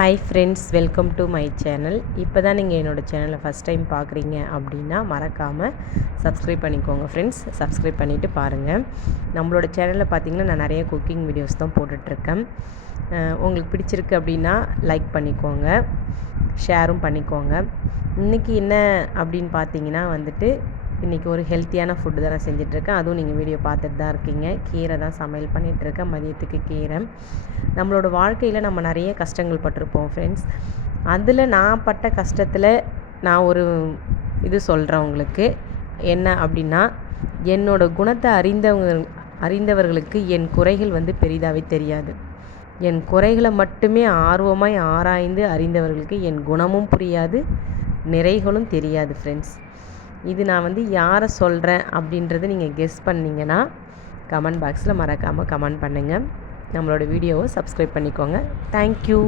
Hi friends welcome to my channel இப்போ தான் நீங்கள் என்னோடய சேனலை ஃபஸ்ட் டைம் பார்க்குறீங்க அப்படின்னா மறக்காமல் சப்ஸ்கிரைப் பண்ணிக்கோங்க ஃப்ரெண்ட்ஸ் சப்ஸ்கிரைப் பண்ணிவிட்டு பாருங்கள் நம்மளோட சேனலில் பார்த்தீங்கன்னா நான் நிறைய குக்கிங் வீடியோஸ் தான் போட்டுட்ருக்கேன். உங்களுக்கு பிடிச்சிருக்கு அப்படின்னா லைக் பண்ணிக்கோங்க. ஷேரும் பண்ணிக்கோங்க. இன்றைக்கி என்ன அப்படின்னு பார்த்தீங்கன்னா வந்துட்டு இன்றைக்கி ஒரு ஹெல்த்தியான ஃபுட்டு தான் நான் செஞ்சிட்ருக்கேன் அதுவும் நீங்கள் வீடியோ பார்த்துட்டு தான் இருக்கீங்க. கீரை தான் சமையல் பண்ணிகிட்ருக்கேன் மதியத்துக்கு கீரை. நம்மளோட வாழ்க்கையில் நம்ம நிறைய கஷ்டங்கள் பட்டிருப்போம் ஃப்ரெண்ட்ஸ் அதில் நான் பட்ட கஷ்டத்தில் நான் ஒரு இது சொல்கிறேன் உங்களுக்கு. என்ன அப்படின்னா என்னோடய குணத்தை அறிந்தவங்க அறிந்தவர்களுக்கு என் குறைகள் வந்து பெரிதாகவே தெரியாது. என் குறைகளை மட்டுமே ஆர்வமாய் ஆராய்ந்து அறிந்தவர்களுக்கு என் குணமும் புரியாது நிறைகளும் தெரியாது ஃப்ரெண்ட்ஸ் இது நான் வந்து யாரை சொல்கிறேன் அப்படின்றத நீங்கள் கெஸ் பண்ணீங்கன்னா கமெண்ட் பாக்ஸில் மறக்காமல் கமெண்ட் பண்ணுங்கள் நம்மளோட வீடியோவை சப்ஸ்கிரைப் பண்ணிக்கோங்க. தேங்க்யூ